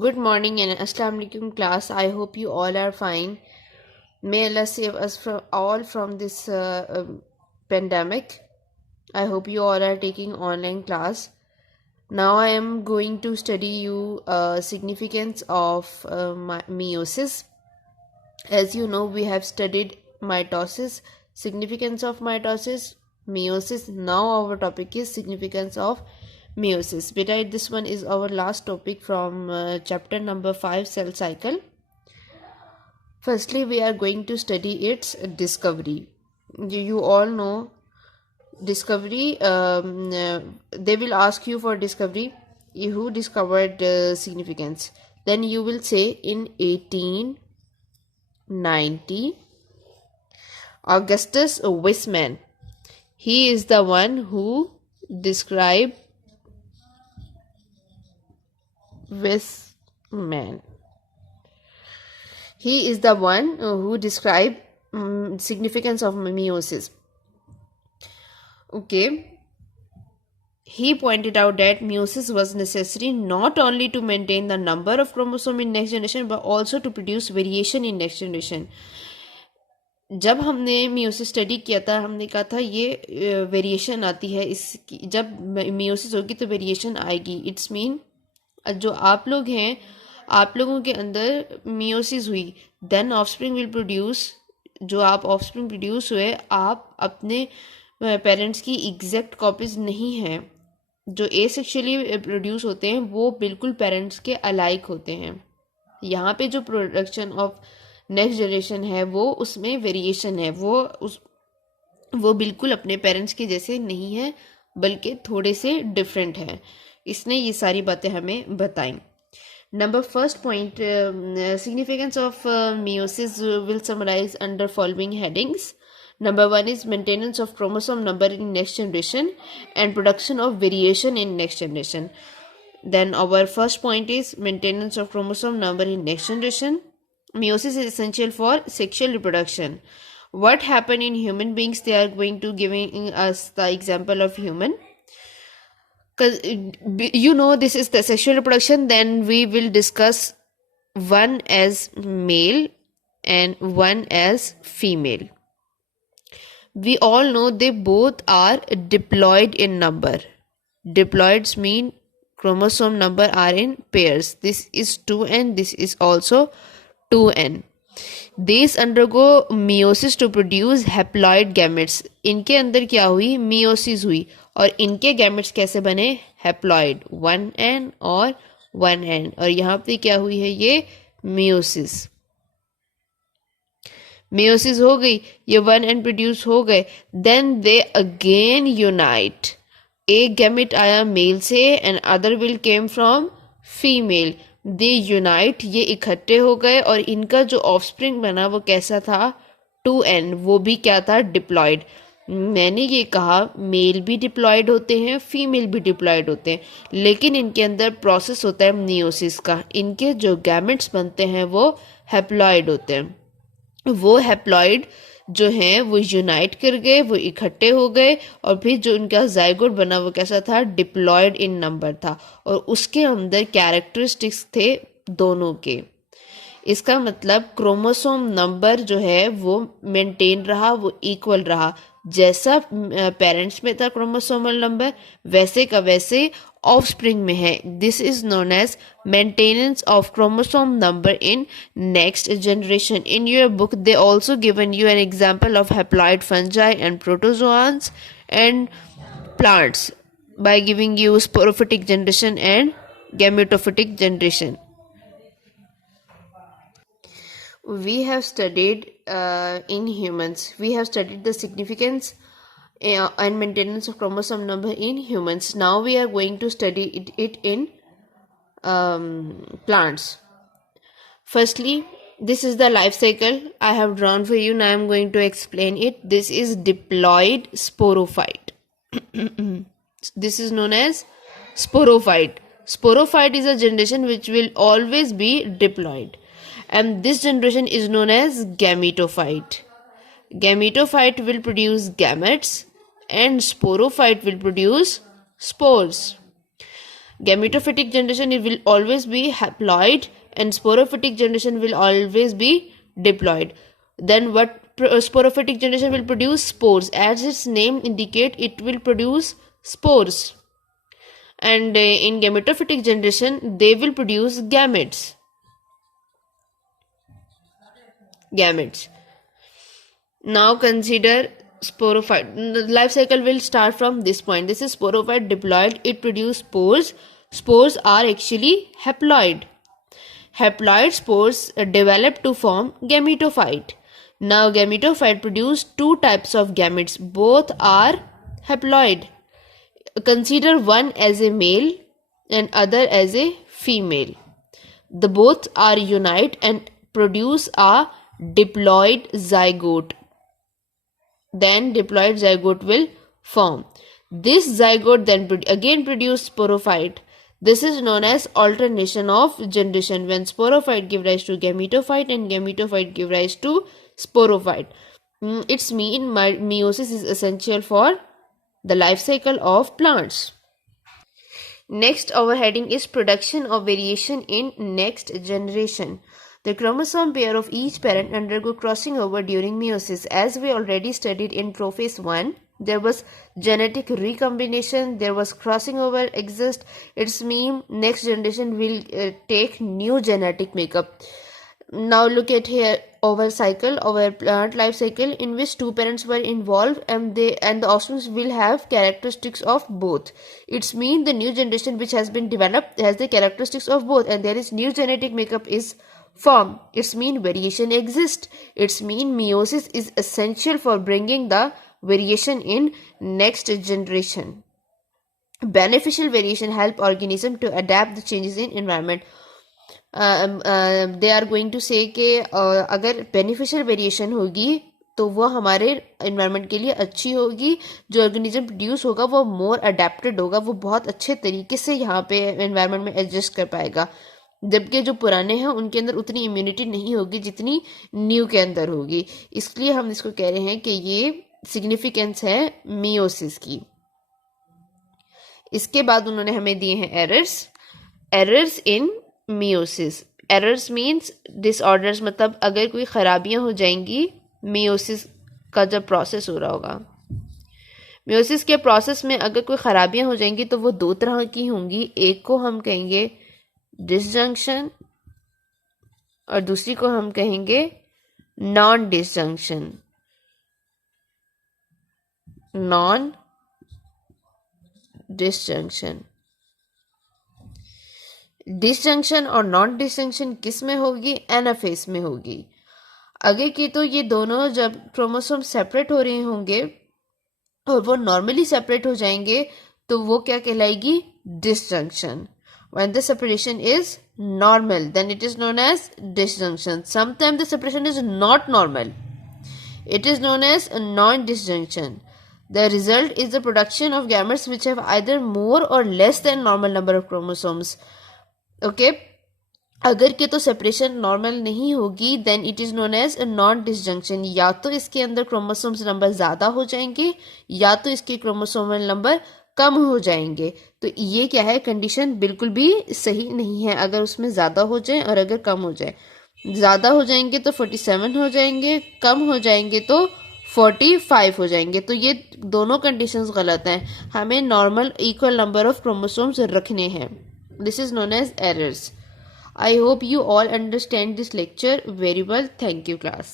Good morning and Assalamu alaikum class. I hope you all are fine. May Allah save us from this pandemic. I hope you all are taking online class. Now I am going to study you significance of meiosis. As you know, we have studied mitosis, significance of mitosis, meiosis. Now our topic is significance of meiosis. Beta, this one is our last topic from chapter number 5, cell cycle. Firstly, we are going to study its discovery. You all know discovery. They will ask you for discovery. Who discovered significance? Then you will say in 1890, Augustus Weismann. He is the one who described Weismann. He is the one who described significance of meiosis. Okay. He pointed out that meiosis was necessary not only to maintain the number of chromosomes in next generation but also to produce variation in next generation. जब हमने meiosis study किया था हमने कहा था ये variation आती है इसकी जब मियोसिस होगी तो वेरिएशन आएगी इट्स मीन जो आप लोग हैं आप लोगों के अंदर मियोसिस हुई देन ऑफस्प्रिंग विल प्रोड्यूस जो आप ऑफस्प्रिंग प्रोड्यूस हुए आप अपने पेरेंट्स की एग्जैक्ट कॉपीज नहीं हैं जो एसेक्सुअली प्रोड्यूस होते हैं वो बिल्कुल पेरेंट्स के अलाइक होते हैं यहाँ पे जो प्रोडक्शन ऑफ नेक्स्ट जनरेशन है वो उसमें वेरिएशन है वो बिल्कुल अपने पेरेंट्स के जैसे नहीं है बल्कि थोड़े से डिफरेंट है इसने ये सारी बातें हमें बताई number first point significance of meiosis will summarize under following headings. Number 1 is maintenance of chromosome number in next generation and production of variation in next generation. Then our first point is maintenance of chromosome number in next generation. Meiosis is essential for sexual reproduction. What happened in human beings? They are going to giving us the example of human. Because you know this is the sexual reproduction. Then we will discuss one as male and one as female. We all know they both are diploid in number. Diploids mean chromosome number are in pairs. This is 2n, this is also 2n. These undergo meiosis to produce haploid gametes. इनके अंदर क्या हुई meiosis हुई और इनके gametes कैसे बने haploid 1n और 1n और यहाँ पे क्या हुई है ये meiosis हो गई ये 1n प्रोड्यूस हो गए देन दे अगेन यूनाइट एक गैमेट आया मेल से and other will came from female they unite ये इकट्ठे हो गए और इनका जो ऑफस्प्रिंग बना वो कैसा था 2n वो भी क्या था डिप्लॉयड मैंने ये कहा मेल भी डिप्लॉयड होते हैं फीमेल भी डिप्लॉयड होते हैं लेकिन इनके अंदर प्रोसेस होता है मियोसिस का इनके जो गैमेट्स बनते हैं वो हैप्लॉयड होते हैं वो हैप्लॉयड जो हैं वो यूनाइट कर गए वो इकट्ठे हो गए और फिर जो उनका जाइगोट बना वो कैसा था डिप्लॉयड इन नंबर था और उसके अंदर कैरेक्टरिस्टिक्स थे दोनों के इसका मतलब क्रोमोसोम नंबर जो है वो मेंटेन रहा वो इक्वल रहा जैसा पेरेंट्स में था क्रोमोसोमल नंबर वैसे का वैसे ऑफस्प्रिंग में है this is known as maintenance of chromosome number in next generation in your book they also given you an example of haploid fungi and protozoans and plants by giving you sporophytic generation and gametophytic generation. We have studied in humans. We have studied the significance and maintenance of chromosome number in humans. Now we are going to study it in plants. Firstly, this is the life cycle I have drawn for you. Now I am going to explain it. This is diploid sporophyte. This is known as sporophyte. Sporophyte is a generation which will always be diploid. And this generation is known as gametophyte. Gametophyte will produce gametes and sporophyte will produce spores. Gametophytic generation, it will always be haploid, and sporophytic generation will always be diploid. Then what sporophytic generation will produce? Spores. As its name indicate, it will produce spores. And in gametophytic generation, they will produce gametes. Now consider sporophyte. The life cycle will start from this point. This is sporophyte, diploid. It produces spores. Spores are actually haploid. Haploid spores develop to form gametophyte. Now gametophyte produce two types of gametes. Both are haploid. Consider one as a male and other as a female. The both are unite and produce a diploid zygote. Then diploid zygote will form. This zygote then again produce sporophyte. This is known as alternation of generation, when sporophyte give rise to gametophyte and gametophyte give rise to sporophyte. Its mean meiosis is essential for the life cycle of plants. Next, our heading is production of variation in next generation. The chromosome pair of each parent undergo crossing over during meiosis. As we already studied in Prophase 1, there was genetic recombination, there was crossing over exist. Its mean next generation will take new genetic makeup. Now look at here our cycle, our plant life cycle, in which two parents were involved, and the offspring will have characteristics of both. It's mean the new generation which has been developed has the characteristics of both, and there is new genetic makeup is formed. It's mean variation exists. It's mean meiosis is essential for bringing the variation in next generation. Beneficial variation help organism to adapt the changes in environment. They are going to say कि अगर beneficial variation होगी तो वो हमारे environment के लिए अच्छी होगी. जो ऑर्गेनिज्म प्रोड्यूस होगा वो मोर अडेप्टेड होगा, वो बहुत अच्छे तरीके से यहाँ पे इन्वायरमेंट में एडजस्ट कर पाएगा. जबकि जो पुराने हैं उनके अंदर उतनी इम्यूनिटी नहीं होगी जितनी न्यू के अंदर होगी. इसलिए हम इसको कह रहे हैं कि ये सिग्निफिकेंस है मियोसिस की. इसके बाद उन्होंने हमें दिए हैं errors in meiosis. Errors means disorders, मतलब अगर कोई खराबियां हो जाएंगी मियोसिस का जब प्रोसेस हो रहा होगा. मियोसिस के प्रोसेस में अगर कोई खराबियां हो जाएंगी तो वो दो तरह की होंगी. एक को हम कहेंगे डिसजंक्शन और दूसरी को हम कहेंगे non disjunction. Non disjunction. Disjunction और नॉन डिसजंक्शन किस में होगी? एनाफेज में होगी. आगे की तो ये दोनों जब क्रोमोसोम सेपरेट हो रहे होंगे और वो नॉर्मली सेपरेट हो जाएंगे तो वो क्या कहलाएगी? Disjunction. When the separation is normal, then it is known as disjunction. Sometimes the separation is not normal. It is known as a non-disjunction. The result is the production of gametes which have either more or less than normal number of chromosomes. Okay. अगर के तो separation normal नहीं होगी then it is known as non disjunction. या तो इसके अंदर chromosomes number ज्यादा हो जाएंगे या तो इसके क्रोमोसोमल नंबर कम हो जाएंगे. तो ये क्या है? कंडीशन बिल्कुल भी सही नहीं है अगर उसमें ज्यादा हो जाए और अगर कम हो जाए. ज्यादा हो जाएंगे तो 47 हो जाएंगे, कम हो जाएंगे तो 45 हो जाएंगे. तो ये दोनों कंडीशंस गलत हैं. हमें normal equal number of chromosomes रखने हैं. This is known as errors. I hope you all understand this lecture very well. Thank you, class.